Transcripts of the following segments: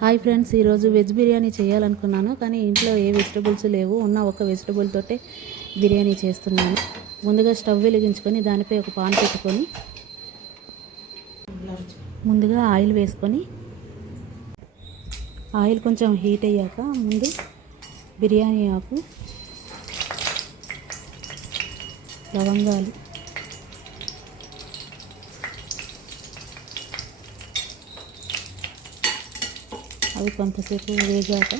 Hi friends, ఈరోజు veg biryani చేయాలనుకున్నాను, కానీ ఇంట్లో ఏ వెజిటబుల్స్ లేవు. ఉన్న ఒక వెజిటబుల్ తోటే బిర్యానీ చేస్తున్నాను. ముందుగా స్టవ్ వెలిగించుకొని దానిపై ఒక పాన్ పెట్టుకొని ముందుగా ఆయిల్ వేసుకొని ఆయిల్ కొంచెం హీట్ అయ్యాక ముందు బిర్యానీ ఆకు, లవంగాలు, అవి కొంతసేపు వేగాక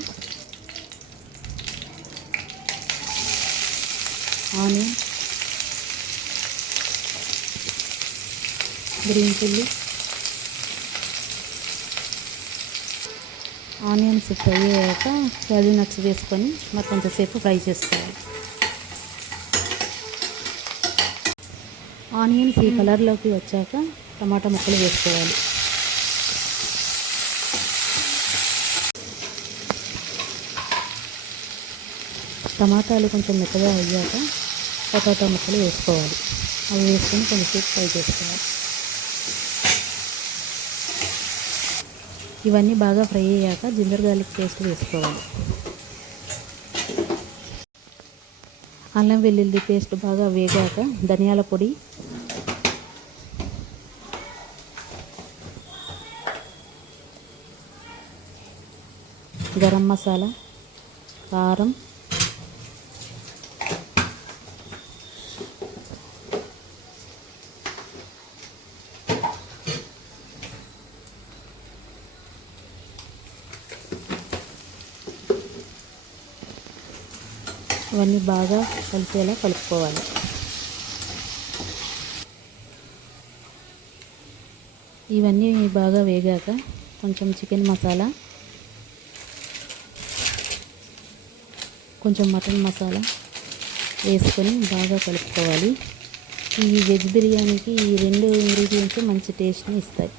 onion, green chilli, onions fry అయ్యాక క్యాజూ నట్స్ వేసుకొని మరి కొంతసేపు ఫ్రై చేసుకోవాలి. ఆనియన్స్ ఈ కలర్లోకి వచ్చాక టమాటా ముక్కలు వేసుకోవాలి. టమాటాలు కొంచెం మెత్తగా అయ్యాక పొటాటో ముక్కలు వేసుకోవాలి. అవి వేసుకొని కొంచెంసేపు ఫ్రై చేసుకోవాలి. ఇవన్నీ బాగా ఫ్రై అయ్యాక జింజర్ గార్లిక్ పేస్ట్ వేసుకోవాలి. అల్లం వెల్లుల్లి పేస్ట్ బాగా వేగాక ధనియాల పొడి, గరం మసాలా, కారం, ఇవన్నీ బాగా కలిసేలా కలుపుకోవాలి. ఇవన్నీ బాగా వేగాక కొంచెం చికెన్ మసాలా, కొంచెం మటన్ మసాలా వేసుకొని బాగా కలుపుకోవాలి. ఈ వెజ్ బిర్యానీకి ఈ రెండు ఇంగ్రీడియంట్స్ మంచి టేస్ట్ని ఇస్తాయి.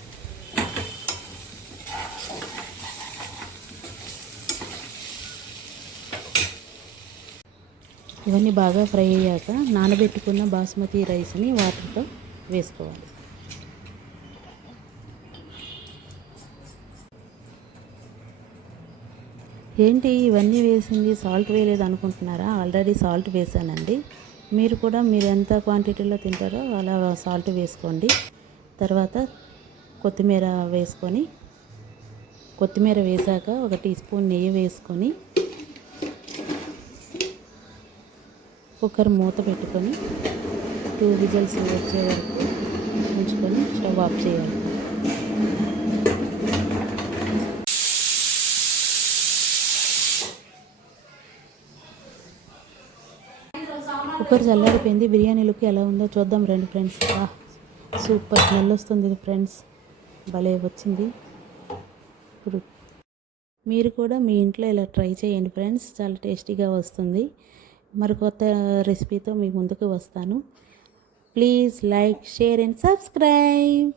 ఇవన్నీ బాగా ఫ్రై అయ్యాక నానబెట్టుకున్న బాస్మతి రైస్ని వాటర్తో వేసుకోవాలి. ఏంటి ఇవన్నీ వేసింది, సాల్ట్ వేయలేదు అనుకుంటున్నారా? ఆల్రెడీ సాల్ట్ వేసానండి. మీరు కూడా మీరు ఎంత క్వాంటిటీలో తింటారో అలా సాల్ట్ వేసుకోండి. తర్వాత కొత్తిమీర వేసాక ఒక టీ స్పూన్ నెయ్యి వేసుకొని కుక్కర్ మూత పెట్టుకొని 2 విజిల్స్ వచ్చే వరకు ఉంచుకొని స్టవ్ ఆఫ్ చేయాలి. కుక్కర్ చల్లారిపోయింది. బిర్యానీ లుక్ ఎలా ఉందో చూద్దాం రండి ఫ్రెండ్స్. సూపర్ స్మెల్ వస్తుంది ఫ్రెండ్స్, భలే వచ్చింది. ఇప్పుడు మీరు కూడా మీ ఇంట్లో ఇలా ట్రై చేయండి ఫ్రెండ్స్, చాలా టేస్టీగా వస్తుంది. మరి కొత్త రెసిపీతో మీ ముందుకు వస్తాను. Please like, share and subscribe.